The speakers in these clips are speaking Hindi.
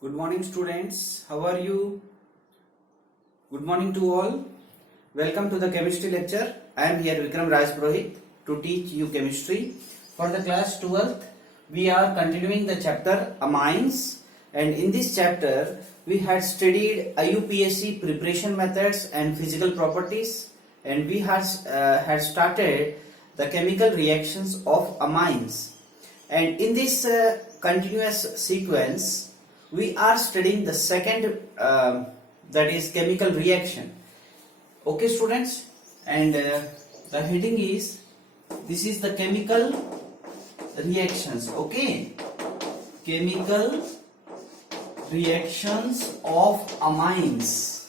Good morning, students. How are you? Good morning to all. Welcome to the chemistry lecture. I am here Vikram Raj Purohit to teach you chemistry. For the class 12th, we are continuing the chapter amines, and in this chapter we had studied IUPAC preparation methods and physical properties, and we had started the chemical reactions of amines. And in this continuous sequence, we are studying the second that is chemical reaction. Okay, students, and the heading is this is the chemical reactions. Okay, chemical reactions of amines.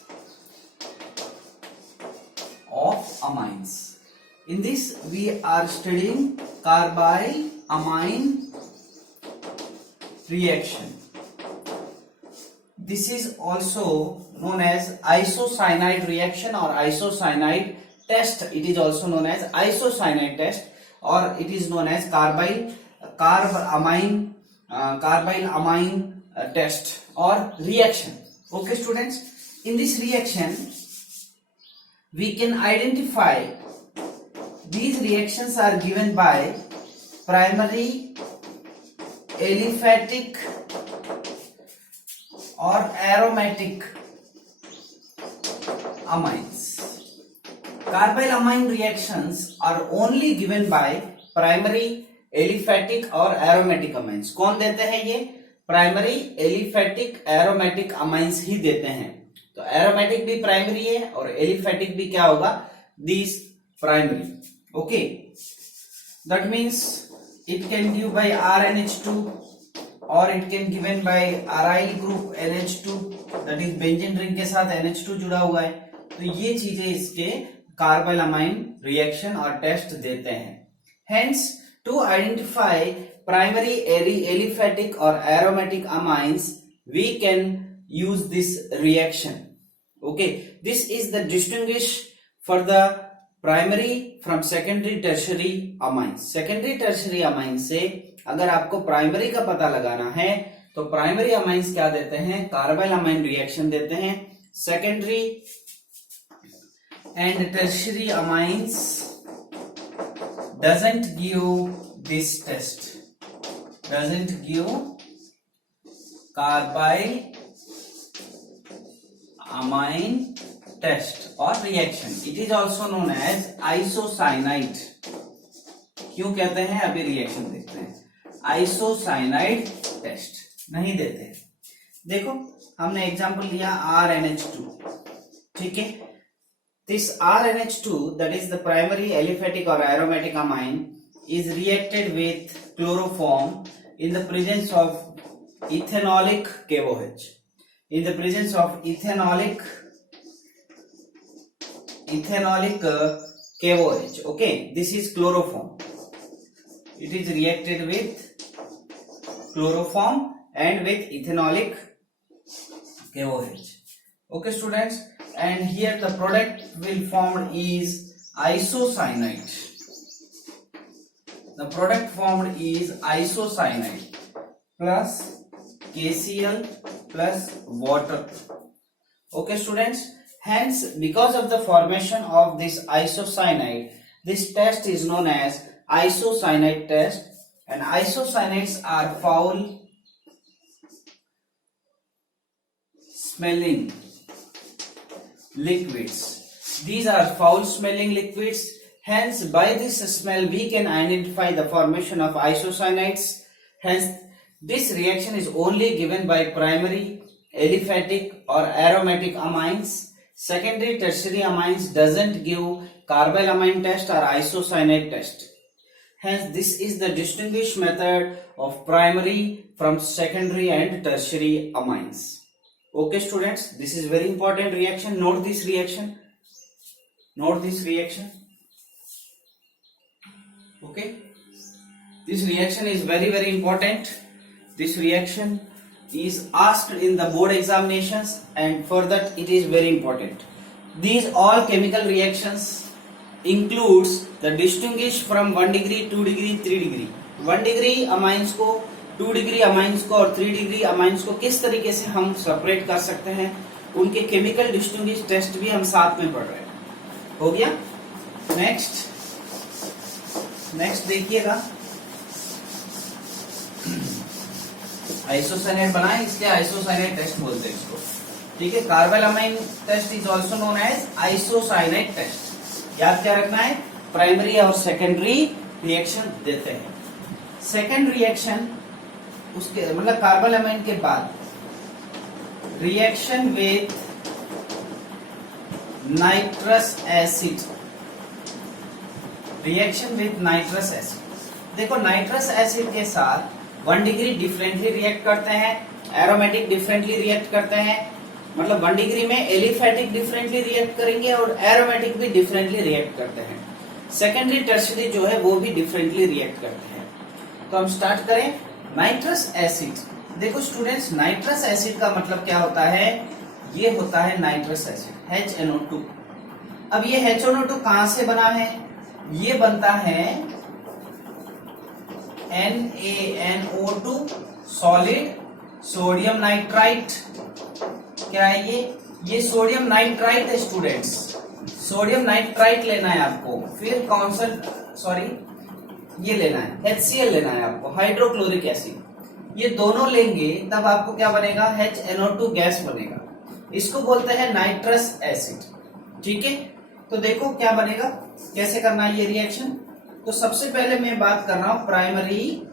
In this we are studying carbyl-amine reaction. This is also known as isocyanide reaction or isocyanide test. It is also known as isocyanide test, or it is known as carbyl-amine test or reaction. Okay, students, in this reaction we can identify these reactions are given by primary aliphatic or aromatic amines. Carbyl-amine reactions are only given by primary aliphatic or aromatic amines. कौन देते हैं ये? प्राइमरी एलिफेटिक एरोमेटिक अमाइंस ही देते हैं. तो एरोमेटिक भी प्राइमरी है और एलिफेटिक भी क्या होगा? This primary. Okay, that means it can give by RNH2 or it can given by aryl group NH2, that is benzene ring के साथ NH2 जुड़ा हुआ है. तो ये चीजें इसके कार्बाइल अमाइन रिएक्शन और टेस्ट देते हैं. Hence, to identify primary aliphatic or aromatic amines, we can use this reaction. Okay, this is the distinguish for the primary from secondary tertiary amines. Secondary tertiary amines से अगर आपको प्राइमरी का पता लगाना है तो प्राइमरी अमाइंस क्या देते हैं? कार्बाइल अमाइन रिएक्शन देते हैं. Secondary and tertiary amines doesn't give this test, doesn't give carbylamine test or reaction. It is also known as isocyanide. क्यों कहते हैं? अभी रिएक्शन देखते हैं. isocyanide टेस्ट नहीं देते. देखो, हमने एग्जांपल लिया RNH2. ठीक है, this RNH2, that is the primary aliphatic or aromatic amine, is reacted with chloroform in the presence of ethanolic KOH. In the presence of ethanolic KOH. Okay, this is chloroform. It is reacted with chloroform and with ethanolic KOH. Okay, students, and here the product will formed is isocyanide. The product formed is isocyanide plus KCl plus water. Okay, students. Hence, because of the formation of this isocyanide, this test is known as isocyanide test, and isocyanides are foul smelling liquids. These are foul smelling liquids. Hence, by this smell we can identify the formation of isocyanides. Hence, this reaction is only given by primary aliphatic or aromatic amines. Secondary tertiary amines doesn't give carbyl amine test or isocyanide test. Hence, this is the distinguished method of primary from secondary and tertiary amines. Okay, students, this is very important reaction. Note this reaction. Note this reaction. Okay, this reaction is very important. This reaction is asked in the board examinations, and for that it is very important. These all chemical reactions includes the distinguish from 1 degree, 2 degree, 3 degree. 1 degree amines को 2 डिग्री अमाइंस को और 3 डिग्री अमाइंस को किस तरीके से हम सेपरेट कर सकते हैं, उनके केमिकल डिस्टिंग्विश टेस्ट भी हम साथ में पढ़ रहे हैं। हो गया। नेक्स्ट देखिएगा, आइसोसाइनेट बनाए इसलिए आइसोसाइनेट टेस्ट बोलते हैं इसको, ठीक है। Carbyl test is also known as isocyanate test. याद क्या रखना है, प्राइमरी और सेकेंडरी रिएक्शन देते हैं। सेकेंड रिएक्शन उसके मतलब कार्बाइल अमाइन के बाद reaction with nitrous acid, reaction with nitrous acid. देखो नाइट्रस एसिड के साथ 1 डिग्री डिफरेंटली रिएक्ट करते हैं, एरोमेटिक डिफरेंटली रिएक्ट करते हैं, मतलब 1 डिग्री में एलिफेटिक डिफरेंटली रिएक्ट करेंगे और एरोमेटिक भी डिफरेंटली रिएक्ट करते हैं। सेकेंडरी टर्शियरी जो है वो भी डिफरेंटली रिएक्ट करते हैं। तो हम स्टार्ट करें नाइट्रस एसिड। देखो स्टूडेंट्स, नाइट्रस एसिड का मतलब क्या होता है, ये होता है नाइट्रस एसिड HNO2। अब ये HNO2 कहां से बना है, ये बनता है NaNO2 सॉलिड सोडियम नाइट्राइट। क्या है ये सोडियम नाइट्राइट है स्टूडेंट्स, सोडियम नाइट्राइट लेना है आपको। फिर ये लेना है HCl लेना है आपको, हाइड्रोक्लोरिक एसिड। ये दोनों लेंगे तब आपको क्या बनेगा, HNO2 गैस बनेगा। इसको बोलते हैं नाइट्रस एसिड, ठीक है। तो देखो क्या बनेगा, कैसे करना है ये रिएक्शन। तो सबसे पहले मैं बात कर रहा हूं प्राइमरी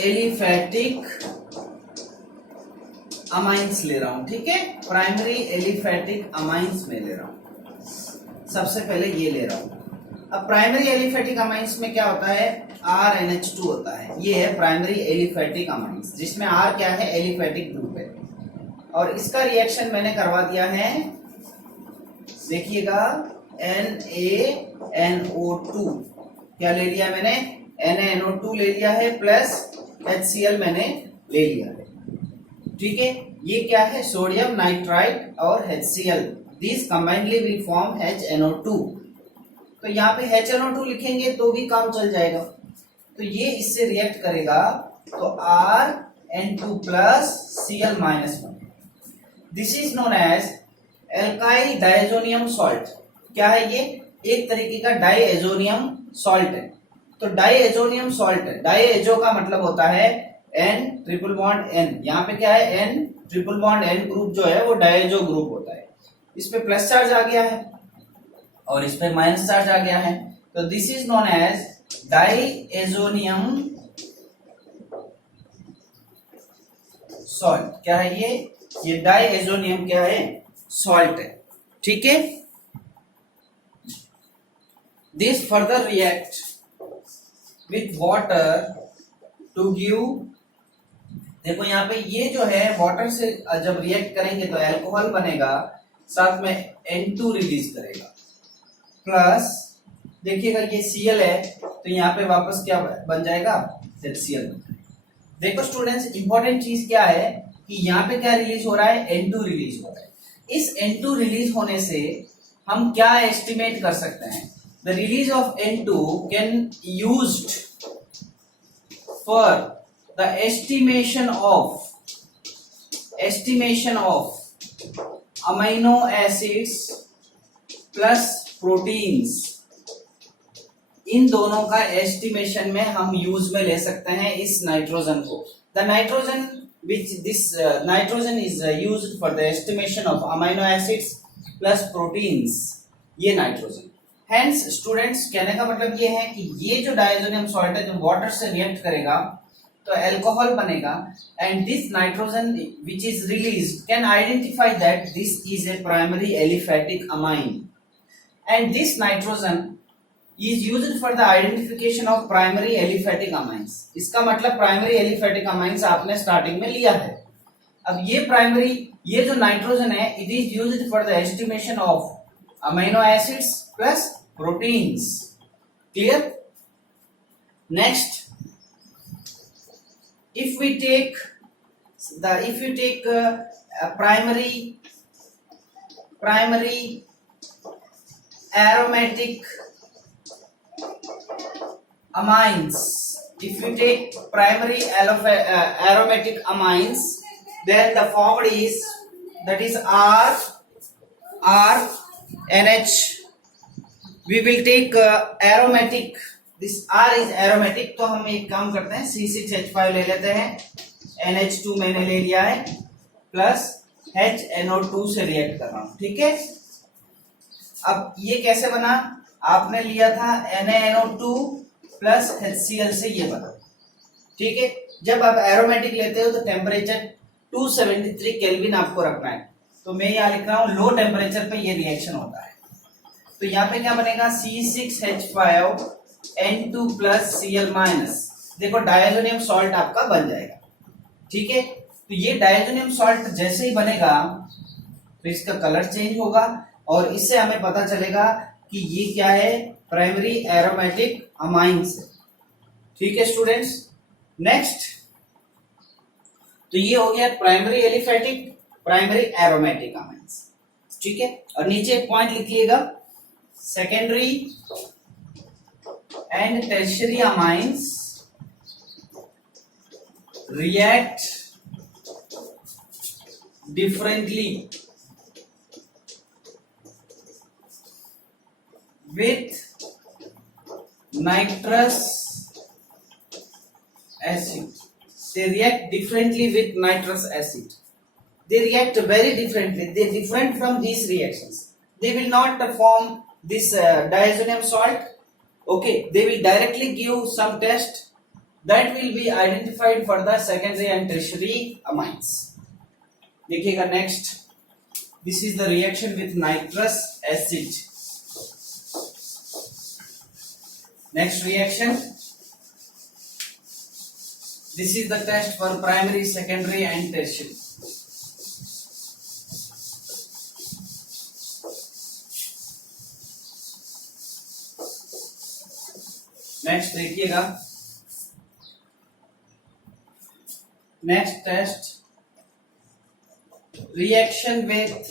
एलिफेटिक अमाइंस ले रहा हूं, ठीक है। प्राइमरी एलिफेटिक अमाइंस में ले रहा हूं, सबसे पहले ये ले रहा हूं। अब प्राइमरी एलिफेटिक अमाइंस में क्या होता है, RNH2 होता है। ये है प्राइमरी एलिफेटिक अमाइंस, जिसमें R क्या है, एलिफेटिक ग्रुप है। और इसका रिएक्शन मैंने करवा दिया है, देखिएगा NaNO2 क्या ले लिया मैंने, NaNO2 ले लिया है प्लस HCl मैंने ले लिया है, ठीक है। ये क्या है, सोडियम नाइट्राइट और HCl, this combinedly will form HNO2। तो यहाँ पे HNO2 लिखेंगे तो भी काम चल जाएगा। तो ये इससे रिएक्ट करेगा तो RN2 plus Cl minus 1, this is known as alkyl diazonium salt. क्या है ये, एक तरीके का डाइएजोनियम सॉल्ट है। तो डाइएजोनियम सॉल्ट है, डाइएजो का मतलब होता है N ट्रिपल बॉन्ड N। यहाँ पे क्या है, N triple bond N group जो है वो डाइएजो ग्रुप होता है। इस पे प्लस चार्ज आ गया है और इस पे माइनस चार्ज आ गया है। तो this is known as diazonium salt. क्या है ये डाइएजोनियम क्या है, सॉल्ट है, ठीक है। This further react with water to give, देखो यहाँ पे ये जो है वाटर से जब रिएक्ट करेंगे तो अल्कोहल बनेगा, साथ में N2 रिलीज करेगा, प्लस देखिएगा ये Cl है तो यहाँ पे वापस क्या बन जाएगा, HCl। देखो स्टूडेंट्स, इंपॉर्टेंट चीज क्या है कि यहाँ पे क्या रिलीज हो रहा है, N2 रिलीज हो रहा है। इस N2 रिलीज होने से हम क्या एस्टिमेट कर सकते हैं, the release of N2 can used for the estimation of amino acids plus proteins। इन दोनों का एस्टिमेशन में हम यूज में ले सकते हैं इस नाइट्रोजन को। The nitrogen nitrogen is used for the estimation of amino acids plus proteins, ये नाइट्रोजन। हेंस स्टूडेंट्स, कहने का मतलब ये है कि ये जो डायजोनियम सॉल्ट है जो वाटर से रिएक्ट करेगा तो अल्कोहल बनेगा, and this nitrogen which is released can identify that this is a primary aliphatic amine, and this nitrogen is used for the identification of primary aliphatic amines। इसका मतलब प्राइमरी एलिफेटिक अमाइंस आपने स्टार्टिंग में लिया है। अब ये जो नाइट्रोजन है it is used for the estimation of amino acids plus proteins. Clear? Next, if you take primary aromatic amines, if you take primary aromatic amines, then the formed is, that is R NH. We will take aromatic, this R is aromatic, तो हम एक काम करते हैं C6H5 ले लेते हैं, NH2 मैंने ले लिया है, प्लस HNO2 से रिएक्ट कर रहा हूं, ठीक है। अब ये कैसे बना, आपने लिया था NaNO2 प्लस HCl से ये बना, ठीक है। जब आप एरोमेटिक लेते हो तो टेम्परेचर 273 केल्विन आपको रखना है, तो मैं यहाँ लिख रहा हूं लो टेम्परेचर पे ये रिएक्शन होता है। तो यहाँ पे क्या बनेगा, C6H5 N2 plus Cl minus, देखो डायजोनियम सॉल्ट आपका बन जाएगा, ठीक है। तो ये डायजोनियम सॉल्ट जैसे ही बनेगा तो इसका कलर चेंज होगा और इससे हमें पता चलेगा कि ये क्या है, प्राइमरी एरोमेटिक अमाइंस, ठीक है स्टूडेंट्स। नेक्स्ट, तो ये हो गया primary aliphatic, primary aromatic amines, ठीक है। और नीचे एक पॉइंट लिखिएगा, secondary and tertiary amines react differently with nitrous acid. They react differently with nitrous acid. They react very differently. They are different from these reactions. They will not form this diazonium salt. Okay, they will directly give some test that will be identified for the secondary and tertiary amines. देखिएगा next, this is the reaction with nitrous acid. Next reaction, this is the test for primary, secondary and tertiary. Next देखिएगा, next test, reaction with,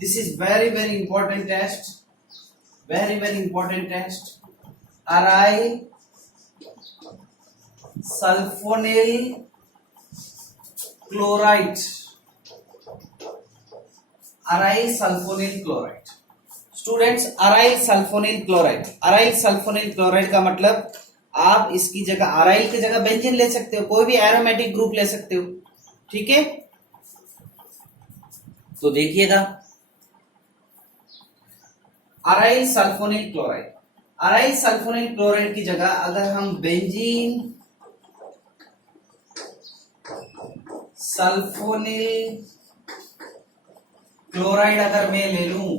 this is very important test, very important test, aryl sulfonyl chloride, aryl sulfonyl chloride। Students, aryl sulphonyl chloride, aryl sulphonyl chloride का मतलब आप इसकी जगह, अराइल की जगह बेंजीन ले सकते हो, कोई भी एरोमेटिक ग्रुप ले सकते हो, ठीक है। तो देखिएगा, aryl sulphonyl chloride, aryl sulphonyl chloride की जगह अगर हम बेंजीन सल्फोनिल क्लोराइड अगर मैं ले लूं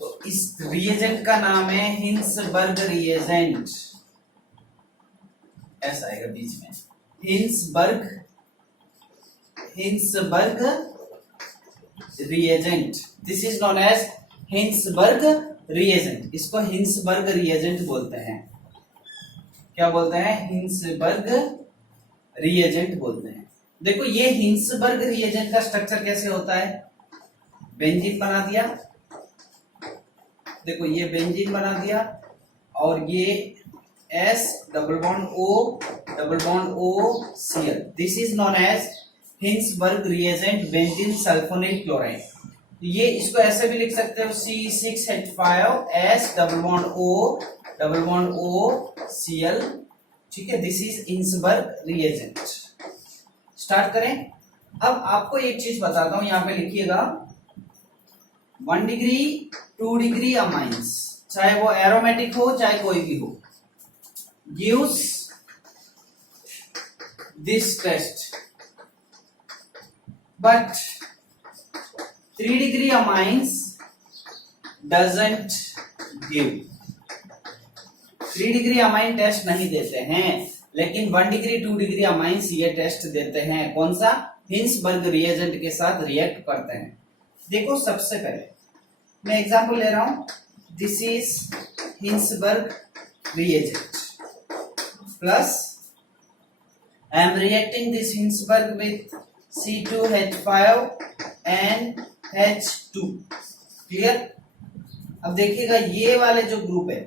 तो इस रिएजेंट का नाम है हिंसबर्ग रिएजेंट, ऐसा आएगा बीच में, Hinsberg reagent. This is known as Hinsberg reagent, इसको हिंसबर्ग रिएजेंट बोलते हैं। क्या बोलते हैं, हिंसबर्ग रिएजेंट बोलते हैं। देखो ये हिंसबर्ग रिएजेंट का स्ट्रक्चर कैसे होता है, बेंजीन बना दिया, देखो ये बेंजीन बना दिया और ये S double bond O Cl, this is known as Hinsberg reagent benzene sulfonyl chloride. ये इसको ऐसे भी लिख सकते हो, C6H5 S double bond O Cl, ठीक है। This is Hinsberg reagent. Start करें। अब आपको एक चीज बताता हूं, यहां पे लिखिएगा 1 डिग्री 2 डिग्री अमाइंस, चाहे वो एरोमेटिक हो चाहे कोई भी हो, gives this test, but 3 degree amines doesn't give. 3 degree amine test नहीं देते हैं, लेकिन 1 डिग्री 2 डिग्री अमाइंस ये टेस्ट देते हैं। कौन सा, हिंसबर्ग रिएजेंट के साथ रिएक्ट करते हैं। देखो सबसे पहले मैं एग्जांपल ले रहा हूं, this is Hinsberg reagent plus I am reacting this Hinsberg with C2H5 and H2, clear. अब देखिएगा ये वाले जो ग्रुप है,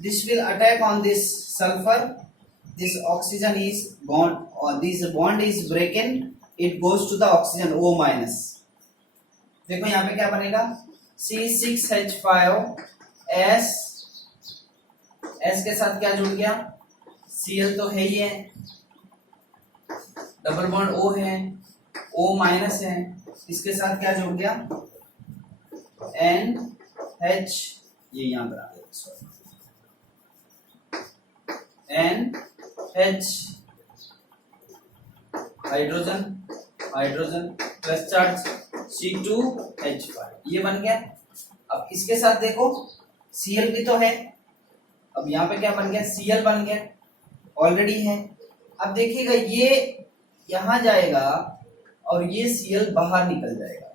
this will attack on this sulphur this oxygen is bond, or this bond is broken, it goes to the oxygen O minus. देखो यहाँ पे क्या बनेगा, C6H5S, S के साथ क्या जुड़ गया, Cl तो है ही है, डबल बॉन्ड O है, O माइनस है, इसके साथ क्या जुड़ गया, NH, ये यहाँ पर आ गया, NH, hydrogen hydrogen plus charge C2H5, ये बन गया। अब इसके साथ देखो Cl भी तो है, अब यहाँ पे क्या बन गया, Cl बन गया, ऑलरेडी है। अब देखिएगा ये यहां जाएगा और ये Cl बाहर निकल जाएगा,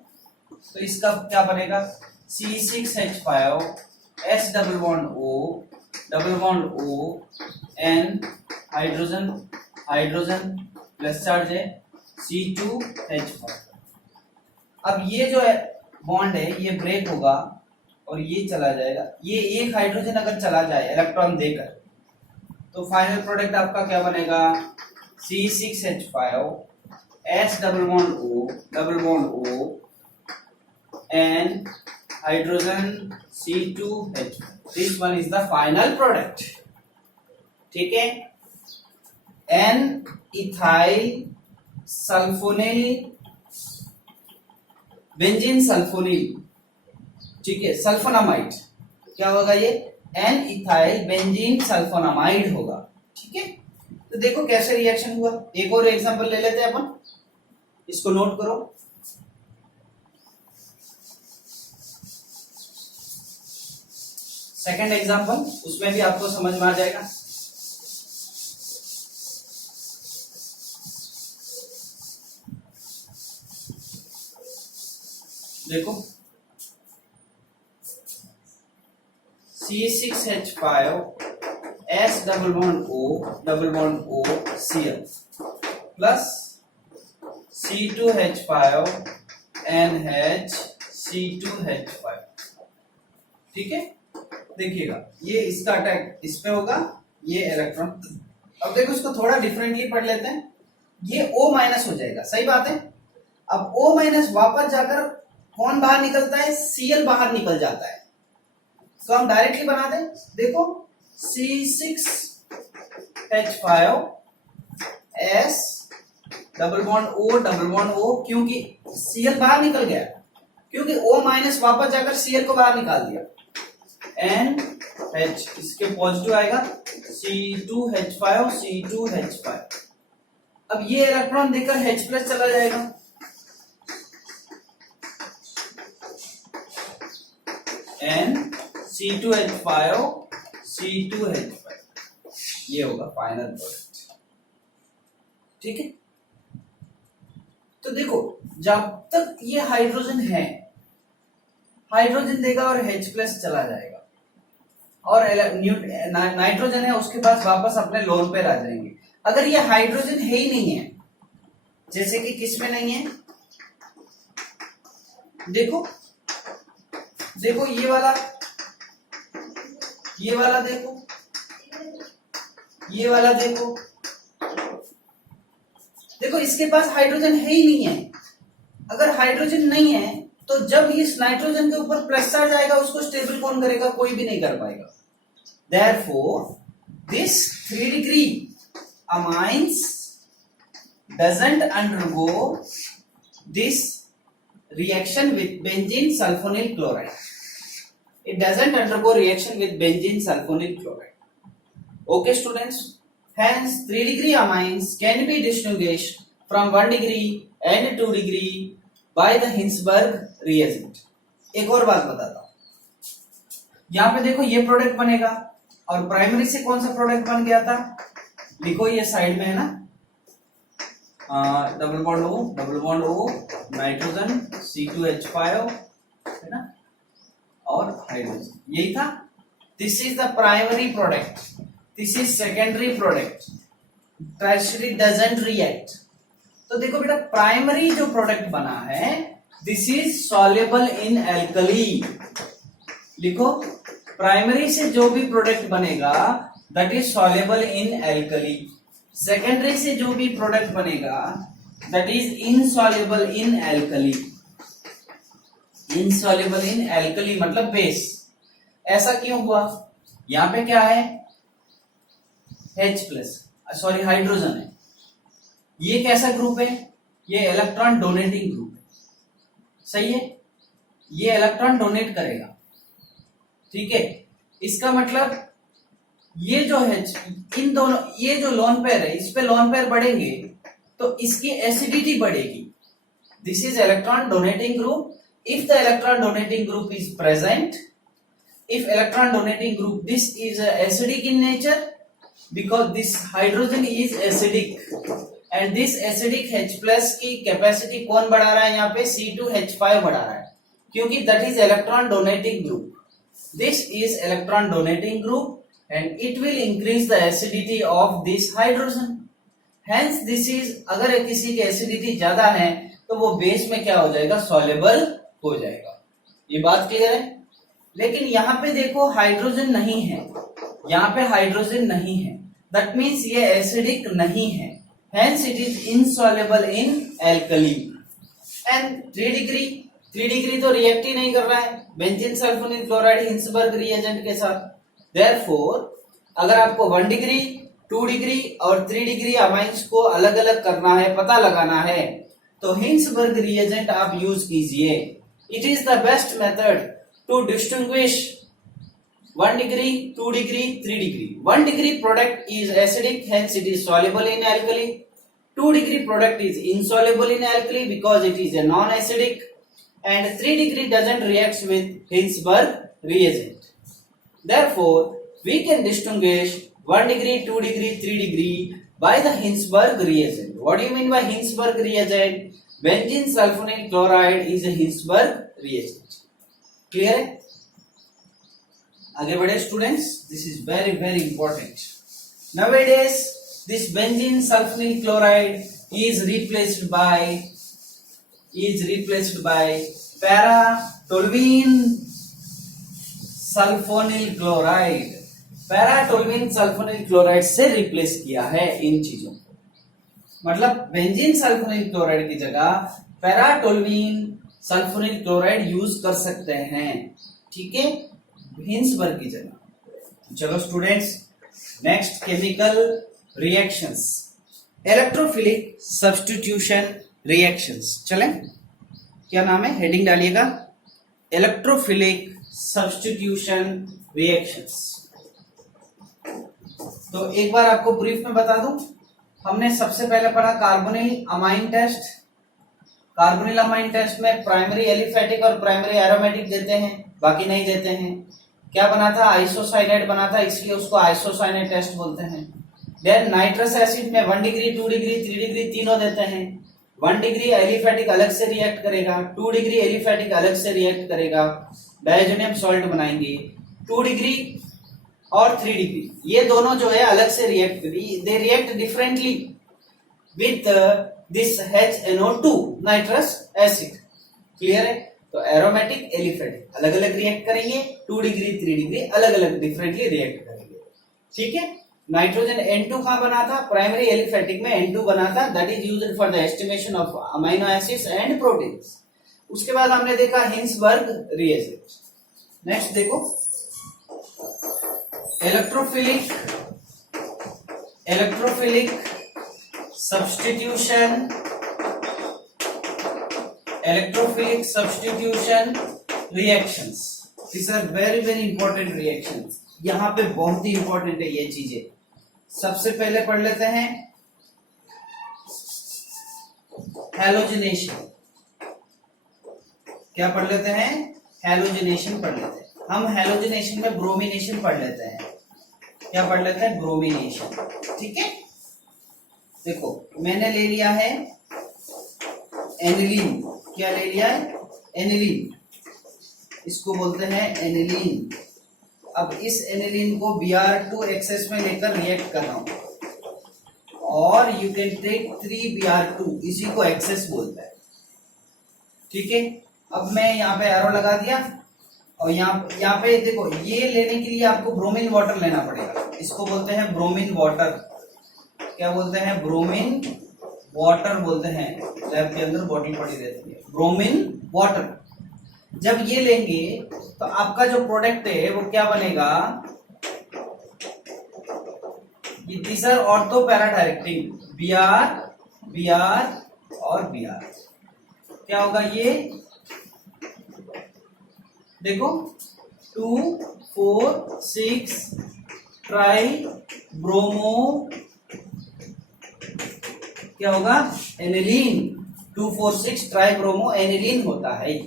तो इसका क्या बनेगा, C6H5S double bond O N, hydrogen hydrogen plus charge है C2H5। अब ये जो है बॉन्ड है ये ब्रेक होगा और ये चला जाएगा, ये एक हाइड्रोजन अगर चला जाए इलेक्ट्रॉन देकर, तो फाइनल प्रोडक्ट आपका क्या बनेगा, C6H5S double bond O N, hydrogen C2H5, this one is the final product. ठीक है, N ethyl sulphonyl benzene sulphonyl, ठीक है, सल्फोनामाइड क्या होगा, ये N इथाइल बेंजीन सल्फोनामाइड होगा। ठीक है, तो देखो कैसे रिएक्शन हुआ। एक और एग्जांपल ले लेते हैं अपन, इसको नोट करो। सेकंड एग्जांपल, उसमें भी आपको समझ में आ जाएगा। देखो C6H5S double bond O Cl plus C2H5NH C2H5। ठीक है, देखिएगा ये इसका अटैक इस पे होगा, ये इलेक्ट्रॉन। अब देखो इसको थोड़ा डिफरेंटली पढ़ लेते हैं, ये O माइनस हो जाएगा, सही बात है। अब O माइनस वापस जाकर कौन बाहर निकलता है, Cl बाहर निकल जाता है, तो हम डायरेक्टली बना दें। देखो C6H5S डबल बॉन्ड O, क्योंकि Cl बाहर निकल गया, क्योंकि O माइनस वापस जाकर Cl को बाहर निकाल दिया, NH, इसके पॉजिटिव आएगा C2H5। अब ये इलेक्ट्रॉन देकर H प्लस चला जाएगा, N C2H5, ये होगा फाइनल प्रोडक्ट। ठीक है, तो देखो जब तक ये हाइड्रोजन है, हाइड्रोजन देगा और H प्लस चला जाएगा, और नाइट्रोजन है उसके पास वापस अपने लोन पे आ जाएंगे। अगर ये हाइड्रोजन है ही नहीं है, जैसे कि किस में नहीं है, देखो देखो ये वाला देखो, ये वाला देखो, देखो इसके पास हाइड्रोजन है ही नहीं है। अगर हाइड्रोजन नहीं है तो जब इस नाइट्रोजन के ऊपर प्लस चार्ज आएगा उसको स्टेबल कौन करेगा, कोई भी नहीं कर पाएगा। Therefore, this 3 degree amines doesn't undergo this reaction with benzene sulfonyl chloride. It doesn't undergo reaction with benzene sulfonyl chloride. Okay, students. Hence, 3 degree amines can be distinguished from 1 degree and 2 degree by the Hinsberg reagent. एक और बात बताता हूं, यहां पे देखो ये प्रोडक्ट बनेगा और प्राइमरी से कौन सा प्रोडक्ट बन गया था, लिखो ये साइड में है ना, double bond O nitrogen C2H5 है ना, और हाइड्रोजन, यही था। This is the primary product, this is secondary product, tertiary doesn't react. तो देखो बेटा प्राइमरी जो प्रोडक्ट बना है, this is soluble in alkali. लिखो प्राइमरी से जो भी प्रोडक्ट बनेगा that is soluble in alkali. Secondary से जो भी प्रोडक्ट बनेगा that is insoluble in alkali. Insoluble in alkali मतलब बेस। ऐसा क्यों हुआ? यहां पे क्या है? H+, सॉरी हाइड्रोजन है। ये कैसा ग्रुप है? ये इलेक्ट्रॉन डोनेटिंग ग्रुप है, सही है। ये इलेक्ट्रॉन डोनेट करेगा, ठीक है। इसका मतलब ये जो है इन दोनों, ये जो लोन पेयर है इस पे लोन पेयर बढ़ेंगे तो इसकी एसिडिटी बढ़ेगी। This is electron donating group. If the electron donating group is present, if electron donating group, this is acidic in nature because this hydrogen is acidic and this acidic H+ की कैपेसिटी कौन बढ़ा रहा है? यहाँ पे C2H5 बढ़ा रहा है, क्योंकि that is electron donating group. This is electron donating group and it will increase the acidity of this hydrogen. Hence this is, अगर किसी की एसिडिटी ज्यादा है तो वो बेस में क्या हो जाएगा? सॉल्युबल हो जाएगा। ये बात क्लियर है। लेकिन यहाँ पे देखो हाइड्रोजन नहीं है, यहाँ पे हाइड्रोजन नहीं है, दैट मीन्स ये एसिडिक नहीं है, hence it is insoluble in alkali. And 3 degree तो रिएक्ट ही नहीं कर रहा है benzene sulfonyl chloride Hinsberg reagent के साथ। देयरफॉर अगर आपको 1 डिग्री, 2 डिग्री और 3 डिग्री अमाइंस को अलग अलग करना है, पता लगाना है, तो हिंसबर्ग रिएजेंट आप यूज कीजिए। It is the best method to distinguish 1 degree, 2 degree, 3 degree. 1 degree product is acidic, hence it is soluble in alkali. 2 degree product is insoluble in alkali because it is a non-acidic, and 3 degree doesn't react with Hinsberg reagent. Therefore, we can distinguish 1 degree, 2 degree, 3 degree by the Hinsberg reagent. What do you mean by Hinsberg reagent? Benzene sulfonyl chloride is a Hinsberg reagent. Clear है? आगे बढ़े students, this is very very important. Nowadays this benzene sulfonyl chloride is replaced by para-toluene sulfonyl chloride। para-toluene sulfonyl chloride से रिप्लेस किया है इन चीजों को। मतलब बेंजीन सल्फोनिल क्लोराइड की जगह पैराटोल्यूएन सल्फोनिल क्लोराइड यूज कर सकते हैं, ठीक है, हिंसबर्ग की जगह। चलो students, next chemical reactions, electrophilic substitution reactions. चलें, क्या नाम है, हेडिंग डालिएगा, इलेक्ट्रोफिलिक सब्स्टिट्यूशन रिएक्शंस। तो एक बार आपको ब्रीफ में बता दूं, हमने सबसे पहले पढ़ा carbonyl amine test. Carbonyl amine test में प्राइमरी एलिफेटिक और प्राइमरी एरोमेटिक देते हैं, बाकी नहीं देते हैं। क्या बना था, आइसोसाइनेट बना था, इसलिए उसको आइसोसाइनेट टेस्ट बोलते हैं। देन नाइट्रस एसिड में 1 डिग्री, 2 डिग्री, 3 डिग्री तीनों देते हैं। 1 डिग्री एलिफेटिक अलग से रिएक्ट करेगा, 2 डिग्री एलिफेटिक अलग से रिएक्ट करेगा, डायजोनियम सॉल्ट बनाएंगे। 2 डिग्री और 3 डिग्री ये दोनों जो है अलग से रिएक्ट करेंगे, they react differently with this HNO2 nitrous acid. Clear है? तो एरोमेटिक एलिफेटिक अलग अलग रिएक्ट करेंगे, 2 डिग्री 3 डिग्री अलग अलग डिफरेंटली रिएक्ट करेंगे, ठीक है। नाइट्रोजन N2 कहां बना था, प्राइमरी एलिफेटिक में N2 बना था, that is used for the estimation of amino acids and proteins. उसके बाद हमने देखा हिंसबर्ग रिएजेंट। नेक्स्ट देखो, electrophilic substitution reactions. These are very very important reactions। यहाँ पे बहुत ही इंपॉर्टेंट है ये चीजें। सबसे पहले पढ़ लेते हैं हैलोजिनेशन। क्या पढ़ लेते हैं, हैलोजिनेशन पढ़ लेते हैं। हम हैलोजिनेशन में ब्रोमिनेशन पढ़ लेते हैं। क्या पढ़ लेते हैं, ब्रोमिनेशन, ठीक है। देखो मैंने ले लिया है एनिलीन। क्या ले लिया है, एनिलीन, इसको बोलते हैं एनिलीन। अब इस एनिलीन को Br2 एक्सेस में लेकर रिएक्ट कर रहा हूं, और यू कैन टेक 3Br2, इसी को एक्सेस बोलता है, ठीक है। अब मैं यहाँ पे एरो लगा दिया और यहाँ पे देखो, ये लेने के लिए आपको ब्रोमीन वाटर लेना पड़ेगा। इसको बोलते हैं ब्रोमीन वाटर। क्या बोलते हैं? ब्रोमीन वाटर बोलते हैं। लैब के अंदर बॉटल पड़ी रहती है, ब्रोमीन वाटर। जब ये लेंगे तो आपका जो प्रोडक्ट है वो क्या बनेगा? This are ortho para directing, Br और Br। क्या होगा ये? देखो 2, 4, 6 ट्राई ब्रोमो, क्या होगा? एनिलीन। 2, 4, 6 ट्राई ब्रोमो एनिलीन होता है।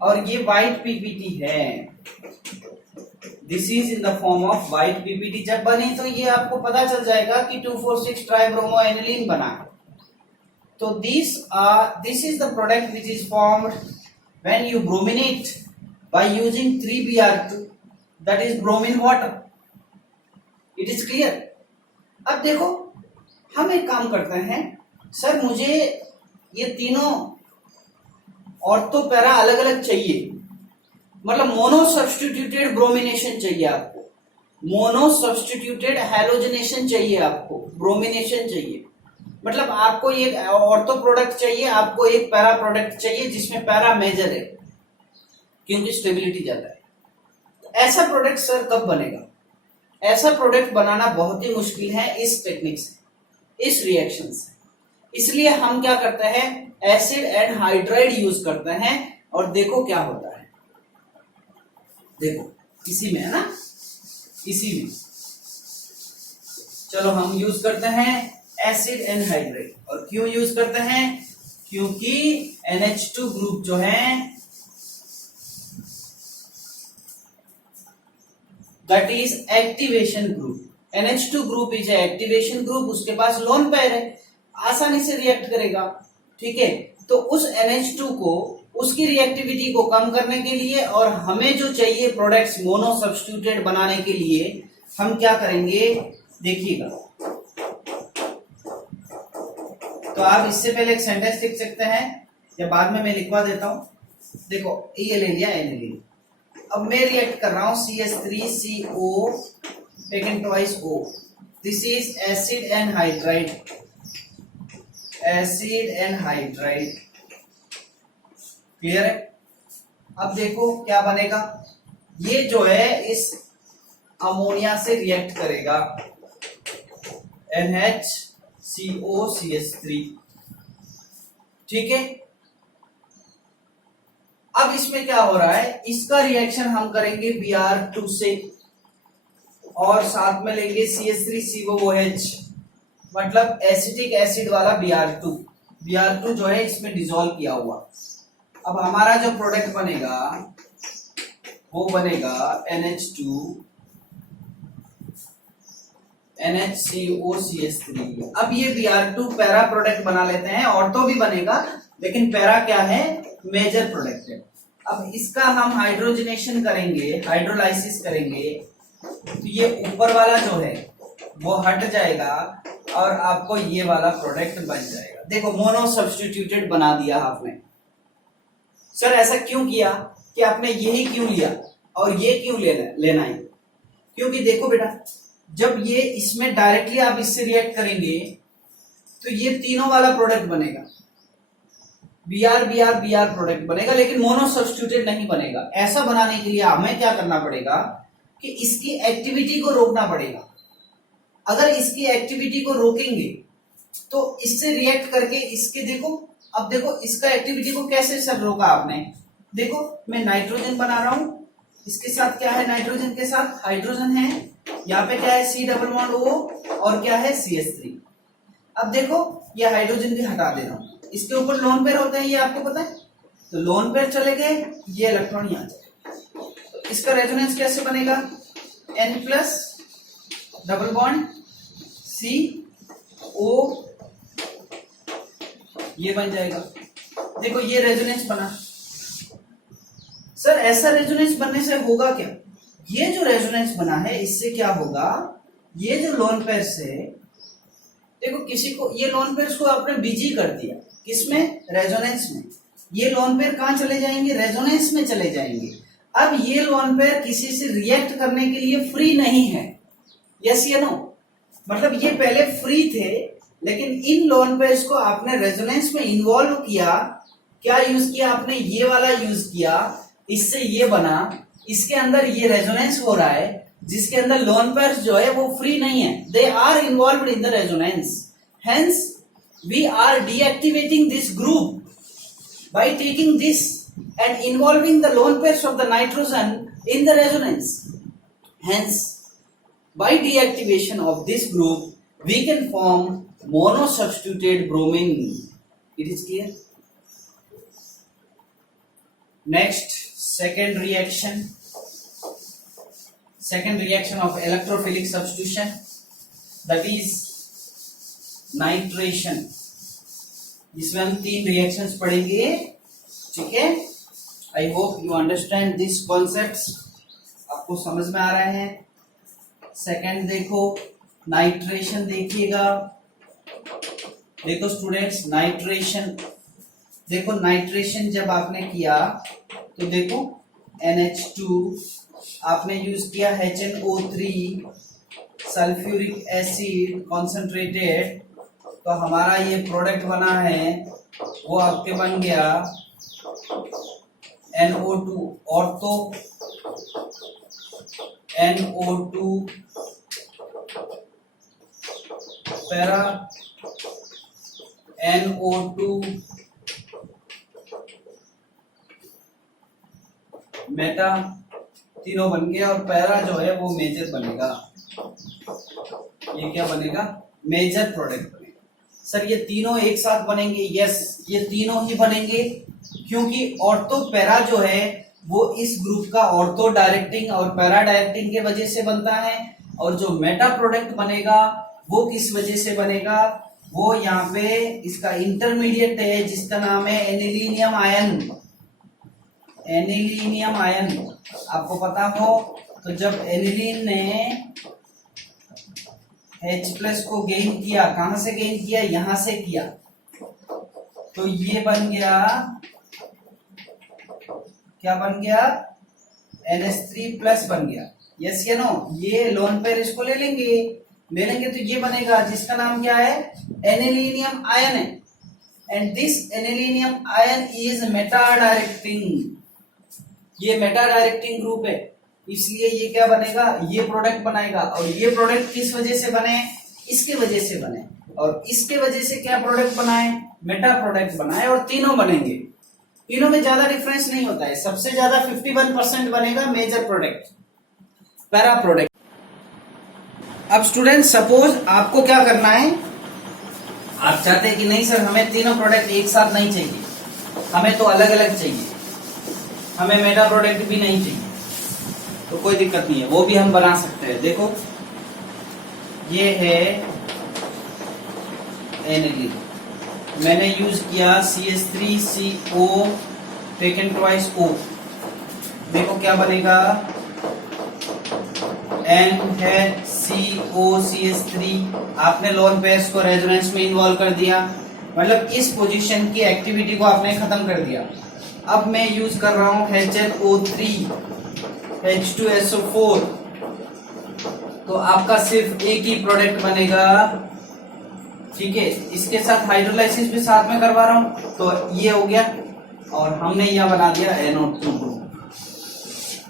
और ये व्हाइट पीपीटी है। This is in the form of white PPT. जब बने तो ये आपको पता चल जाएगा कि 2, 4, 6 ट्राई ब्रोमो एनिलीन बना। तो this is the product which is formed when you brominate by using 3Br2, that is bromine water. It is clear? अब देखो, हम एक काम करते हैं, सर मुझे ये तीनों ऑर्थो पैरा अलग अलग चाहिए, मतलब मोनो सब्स्टिट्यूटेड ब्रोमिनेशन चाहिए आपको, मोनो सब्स्टिट्यूटेड हैलोजनेशन चाहिए, आपको ब्रोमिनेशन चाहिए। मतलब आपको एक ऑर्थो प्रोडक्ट चाहिए, आपको एक पैरा प्रोडक्ट चाहिए जिसमें पैरा मेजर है, क्योंकि स्टेबिलिटी ज्यादा है। ऐसा प्रोडक्ट सर कब बनेगा? ऐसा प्रोडक्ट बनाना बहुत ही मुश्किल है इस टेक्निक से, इस रिएक्शन से। इसलिए हम क्या करते हैं? एसिड एंड हाइड्राइड यूज करते हैं। और देखो क्या होता है, देखो इसी में है ना, इसी में। चलो हम यूज करते हैं एसिड एंड हाइड्राइड। और क्यों यूज करते हैं? क्योंकि NH2 ग्रुप जो है that is activation group. NH2 group is activation group, उसके पास लोन पेयर है, आसानी से रिएक्ट करेगा। ठीक है, तो उस NH2 को, उसकी रिएक्टिविटी को कम करने के लिए और हमें जो चाहिए प्रोडक्ट्स मोनो सब्स्टिट्यूटेड बनाने के लिए, हम क्या करेंगे देखिएगा। तो आप इससे पहले एक सेंटेंस लिख सकते हैं या बाद में मैं लिखवा देता हूं। देखो ये ले लिया एनिलीन, अब मैं रिएक्ट कर रहा हूं CH3CO taken twice O। This is acid and hydride, acid and hydride. Clear है? अब देखो क्या बनेगा, ये जो है इस अमोनिया से रिएक्ट करेगा, NHCOCH3। ठीक है, अब इसमें क्या हो रहा है, इसका रिएक्शन हम करेंगे Br2 से और साथ में लेंगे CH3COOH, मतलब एसिटिक एसिड वाला Br2 जो है इसमें डिसॉल्व किया हुआ। अब हमारा जो प्रोडक्ट बनेगा वो बनेगा NHCOCH3। अब ये Br2 पैरा प्रोडक्ट बना लेते हैं, और तो भी बनेगा लेकिन पैरा क्या है, मेजर प्रोडक्ट है। अब इसका हम हाइड्रोजनेशन करेंगे, हाइड्रोलाइसिस करेंगे, तो ये ऊपर वाला जो है वो हट जाएगा और आपको ये वाला प्रोडक्ट बन जाएगा। देखो मोनो सब्स्टिट्यूटेड बना दिया आपने। सर ऐसा क्यों किया कि आपने यही क्यों लिया और ये क्यों लेना है? क्योंकि देखो बेटा, जब ये इसमें डायरेक्टली आप इससे रिएक्ट करेंगे तो ये तीनों वाला प्रोडक्ट बनेगा, Br प्रोडक्ट बनेगा, लेकिन मोनो सब्स्टिट्यूटेड नहीं बनेगा। ऐसा बनाने के लिए हमें क्या करना पड़ेगा कि इसकी एक्टिविटी को रोकना पड़ेगा। अगर इसकी एक्टिविटी को रोकेंगे तो इससे रिएक्ट करके इसके देखो, अब देखो इसका एक्टिविटी को कैसे सर रोका आपने। देखो मैं नाइट्रोजन बना रहा हूं, इसके साथ क्या है, नाइट्रोजन के साथ हाइड्रोजन है, यहाँ पे क्या है C+O और क्या है CH3। अब देखो ये हाइड्रोजन भी हटा दे रहा हूं, इसके ऊपर लोन पेयर होते हैं, ये आपको पता है, तो लोन पेयर चले गए, ये इलेक्ट्रॉन यहाँ चले। तो इसका रेजोनेंस कैसे बनेगा, N+ डबल बॉन्ड CO, ये बन जाएगा। देखो ये रेजोनेंस बना। सर ऐसा रेजोनेंस बनने से होगा क्या? ये जो रेजोनेंस बना है इससे क्या होगा, ये जो लोन पेयर से, देखो किसी को ये लोन पेयर को आपने बिजी कर दिया, किसमें, रेजोनेंस में। ये लोन पेयर कहां चले जाएंगे, रेजोनेंस में चले जाएंगे। अब ये लोन पेयर किसी से रिएक्ट करने के लिए फ्री नहीं है, यस या नो? मतलब ये पहले फ्री थे, लेकिन इन लोन पेयर्स को आपने रेजोनेंस में इन्वॉल्व किया। क्या यूज किया आपने? ये वाला यूज किया, इससे ये बना, इसके अंदर ये रेजोनेंस हो रहा है, जिसके अंदर लोन पेयर्स जो है वो फ्री नहीं है, they are involve in the resonance. Hence we are deactivating this group by taking this and involving the lone pairs of the nitrogen in the resonance. Hence, by deactivation of this group, we can form monosubstituted bromine. It is clear? Next, second reaction of electrophilic substitution, that is nitration. जिसमें हम 3 रिएक्शंस पढ़ेंगे, ठीक है? I hope you understand this concepts, आपको समझ में आ रहे हैं। सेकंड देखो, नाइट्रेशन देखिएगा। देखो स्टूडेंट्स, नाइट्रेशन देखो, नाइट्रेशन जब आपने किया तो देखो NH2 आपने यूज किया, HNO3 सल्फ्यूरिक एसिड कॉन्सेंट्रेटेड, तो हमारा ये प्रोडक्ट बना है वो आपके बन गया NO2, और तो NO2 पैरा NO2 मेटा, तीनों बन गया, और पैरा जो है वो मेजर बनेगा। ये क्या बनेगा? मेजर प्रोडक्ट बनेगा। सर ये तीनों एक साथ बनेंगे? यस, ये तीनों ही बनेंगे, क्योंकि ऑर्थो पैरा जो है वो इस ग्रुप का ऑर्थो डायरेक्टिंग और पैरा डायरेक्टिंग के वजह से बनता है, और जो मेटा प्रोडक्ट बनेगा वो किस वजह से बनेगा? वो यहाँ पे इसका इंटरमीडिएट है जिसका नाम है एनिलीनियम आयन। एनिलीनियम आयन आपको पता हो, तो जब एनिलीन ने H+ को गेन किया, कहां से गेन किया? यहां से किया, तो ये बन गया, क्या बन गया? NH3+ बन गया। यस या नो? ये लोन पेयर इसको ले लेंगे तो ये बनेगा, जिसका नाम क्या है? एनिलीनियम आयन है। And this anilinium ion is Meta directing, ये मेटा डायरेक्टिंग ग्रुप है, इसलिए ये क्या बनेगा? ये प्रोडक्ट बनाएगा। और ये प्रोडक्ट किस वजह से बने? इसके वजह से बने, और इसके वजह से क्या प्रोडक्ट बनाए? मेटा प्रोडक्ट बनाए, और तीनों बनेंगे। तीनों में ज्यादा डिफरेंस नहीं होता है, सबसे ज्यादा 51% बनेगा मेजर प्रोडक्ट, पैरा प्रोडक्ट। अब स्टूडेंट सपोज आपको क्या करना है, आप चाहते हैं कि नहीं सर हमें तीनों प्रोडक्ट एक साथ नहीं चाहिए, हमें तो अलग अलग चाहिए, हमें मेटा प्रोडक्ट भी नहीं चाहिए, तो कोई दिक्कत नहीं है, वो भी हम बना सकते हैं। देखो ये है एनिलीन, मैंने यूज किया CH3CO टेकन ट्वाइस O, देखो क्या बनेगा? NHCOCH3, आपने लोन पेयर्स को रेजोनेंस में इन्वॉल्व कर दिया, मतलब इस पोजीशन की एक्टिविटी को आपने खत्म कर दिया। अब मैं यूज कर रहा हूं HNO3 H2SO4, तो आपका सिर्फ एक ही प्रोडक्ट बनेगा, ठीक है? इसके साथ हाइड्रोलाइसिस भी साथ में करवा रहा हूं, तो ये हो गया, और हमने यह बना दिया NO2 ग्रुप,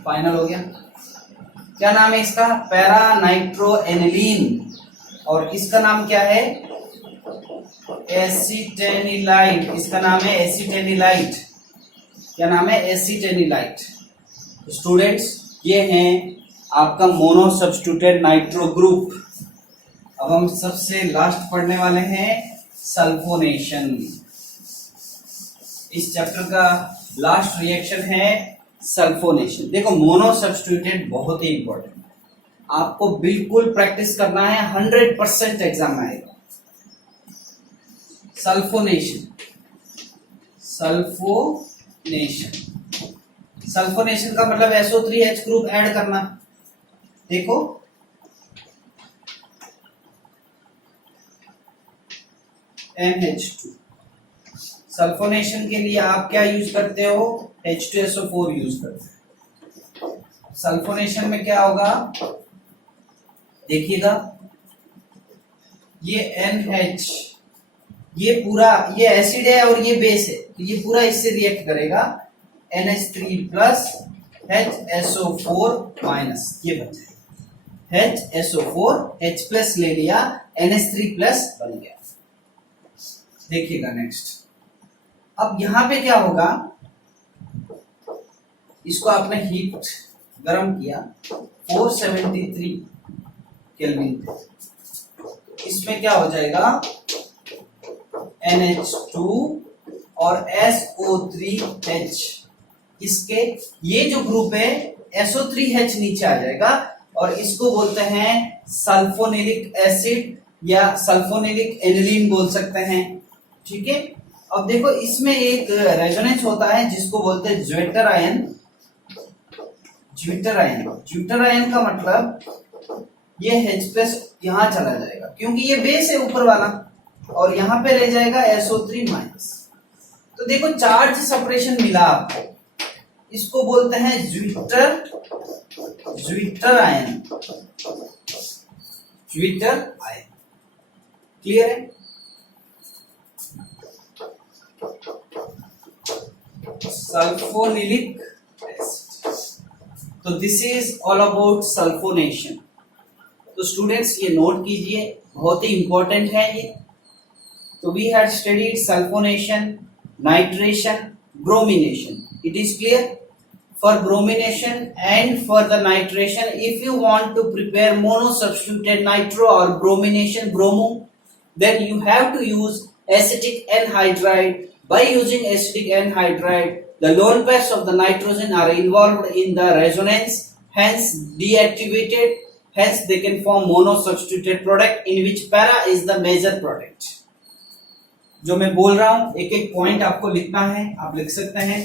फाइनल हो गया। क्या नाम है इसका? पैरा नाइट्रो एनिलीन, और इसका नाम क्या है? एसिटेनिलाइट, इसका नाम है एसिटेनिलाइट। क्या नाम है? एसिटेनिलाइट। स्टूडेंट्स ये हैं आपका मोनो सब्स्टिट्यूटेड नाइट्रो ग्रुप। अब हम सबसे लास्ट पढ़ने वाले हैं सल्फोनेशन। इस चैप्टर का लास्ट रिएक्शन है सल्फोनेशन। देखो मोनो सब्स्टिट्यूटेड बहुत ही इंपॉर्टेंट, आपको बिल्कुल प्रैक्टिस करना है, 100% एग्जाम में आएगा। सल्फोनेशन, सल्फोनेशन का मतलब SO3H ग्रुप ऐड करना। देखो NH2, सल्फोनेशन के लिए आप क्या यूज करते हो? H2SO4 यूज करते हो। सल्फोनेशन में क्या होगा, देखिएगा ये NH, ये पूरा ये एसिड है और ये बेस है, तो ये पूरा इससे रिएक्ट करेगा, NH3 प्लस HSO4 माइनस, ये बन जाएगा HSO4, H प्लस ले लिया, NH3 प्लस बन गया। देखिएगा नेक्स्ट, अब यहां पे क्या होगा, इसको आपने हीट गरम किया 473 केल्विन पे, इसमें क्या हो जाएगा NH2 और SO3H, इसके ये जो ग्रुप है SO3H नीचे आ जाएगा और इसको बोलते हैं सल्फोनिलिक एसिड या सल्फोनिलिक एनिलीन बोल सकते हैं, ठीक है। अब देखो इसमें एक रेजोनेंस होता है जिसको बोलते हैं zwitter ion. Zwitter ion, zwitter ion का मतलब ये H प्लस यहां चला जाएगा क्योंकि ये बेस है ऊपर वाला, और यहां पे रह जाएगा SO3 माइनस। तो देखो चार्ज सेपरेशन मिला आपको, इसको बोलते हैं zwitter ion, zwitter ion. Clear है? सल्फोनिलिक एसिड, तो this is all about sulfonation. तो स्टूडेंट्स ये नोट कीजिए, बहुत ही इंपॉर्टेंट है ये। तो we had studied sulfonation, nitration, bromination. It is clear? For bromination and for the nitration, if you want to prepare monosubstituted nitro or bromination bromo, then you have to use acetic anhydride. By using acetic anhydride, the lone pairs of the nitrogen are involved in the resonance, hence deactivated, hence they can form monosubstituted product in which para is the major product. जो मैं बोल रहा हूं एक एक पॉइंट आपको लिखना है, आप लिख सकते हैं।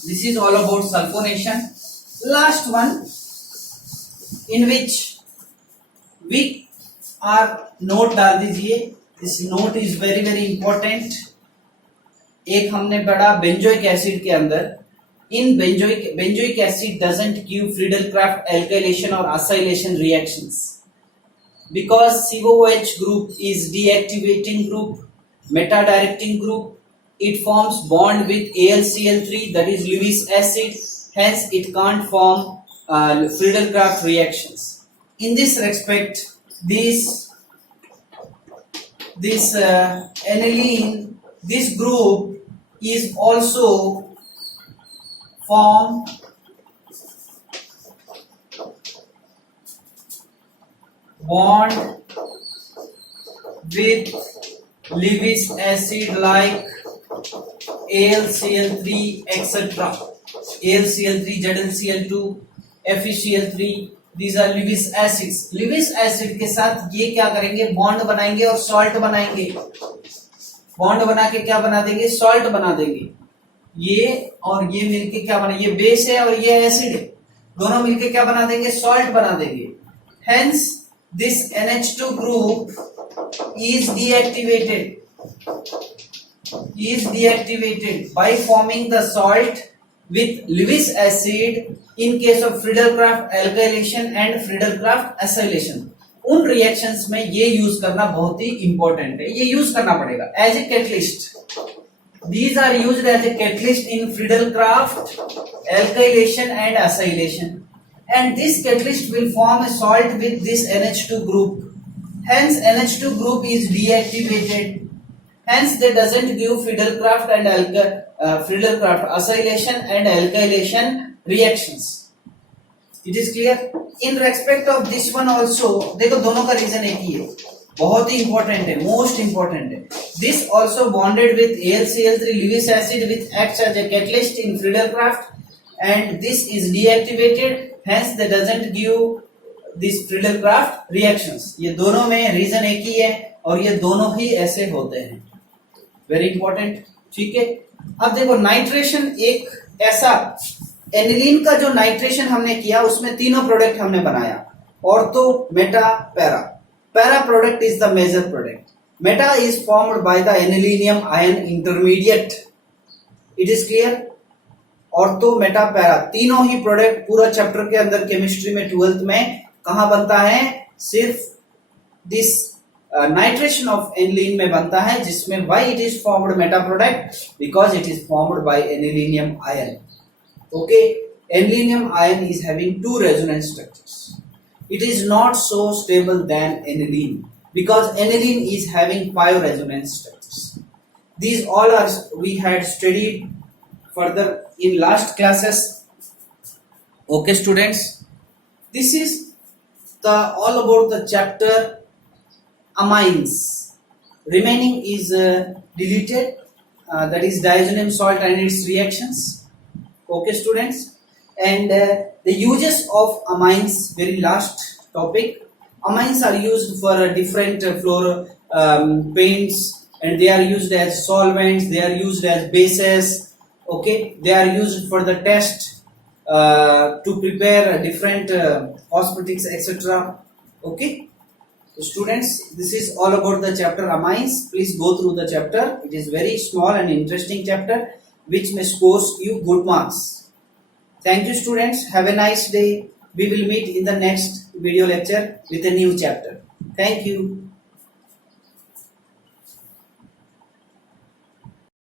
This is all about sulfonation. Last one, in which we are note डाल दीजिए। This note is very very important. एक हमने पढ़ा बेंजोइक एसिड के अंदर, in benzoic acid doesn't give Friedel-Crafts alkylation or acylation reactions because COOH group is deactivating group, meta directing group. It forms bond with AlCl3, that is Lewis acid, hence it can't form Friedel-Crafts reactions. In this respect, this aniline, this group is also formed bond with Lewis acid like AlCl3 etc. AlCl3, ZlCl2, FeCl3, these are Lewis acids. Lewis acid के साथ ये क्या करेंगे, बॉन्ड बनाएंगे और सॉल्ट बनाएंगे। बॉन्ड बना के क्या बना देंगे, सॉल्ट बना देंगे। ये और ये मिलके क्या बना, ये बेस है और ये एसिड है, दोनों मिलके क्या बना देंगे, सॉल्ट बना देंगे। Hence this NH2 group is deactivated by forming the salt with Lewis acid in case of Friedel-Crafts alkylation and Friedel-Crafts acylation. उन रिएक्शंस में ये यूज करना बहुत ही इंपॉर्टेंट है, ये यूज करना पड़ेगा as a catalyst. These are used as a catalyst in Friedel-Crafts alkylation and acylation, and this catalyst will form a salt with this NH2 group. Hence NH2 group is deactivated. Hence they doesn't give Friedel-Crafts and Friedel-Crafts acylation and alkylation reactions. It is clear? In respect of this one also, देखो दोनों का रीजन एक ही है, बहुत ही इंपॉर्टेंट है, मोस्ट इंपॉर्टेंट है। This also bonded with AlCl3 Lewis acid which acts as a catalyst in Friedel-Crafts, and this is deactivated. Hence they doesn't give this Friedel-Crafts reactions. ये दोनों में रीजन एक ही है और ये दोनों ही ऐसे होते हैं। वेरी इंपॉर्टेंट, ठीक है। अब देखो नाइट्रेशन एक ऐसा, एनिलीन का जो नाइट्रेशन हमने किया उसमें तीनों प्रोडक्ट हमने बनाया, ortho, meta, para. Para product is the major product. Meta is formed by the anilinium ion intermediate. It is clear? Ortho, meta, para, तीनों ही प्रोडक्ट पूरा चैप्टर के अंदर केमिस्ट्री में 12th में कहां बनता है? सिर्फ दिस नाइट्रेशन ऑफ एनिलीन में बनता है, जिसमें why it is formed meta product? Because it is formed by anilinium ion. Okay, anilinium ion is having two resonance structures. It is not so stable than aniline because aniline is having 5 resonance structures. These all are we had studied further in last classes. Okay, students, this is the all about the chapter amines. Remaining is deleted. That is diazonium salt and its reactions. Okay, students, and the uses of amines, very last topic. Amines are used for different paints, and they are used as solvents, they are used as bases. Okay, they are used for the test to prepare different cosmetics, etc. Okay, so students, this is all about the chapter amines. Please go through the chapter. It is very small and interesting chapter which may score you good marks. Thank you, students. Have a nice day. We will meet in the next video lecture with a new chapter. Thank you.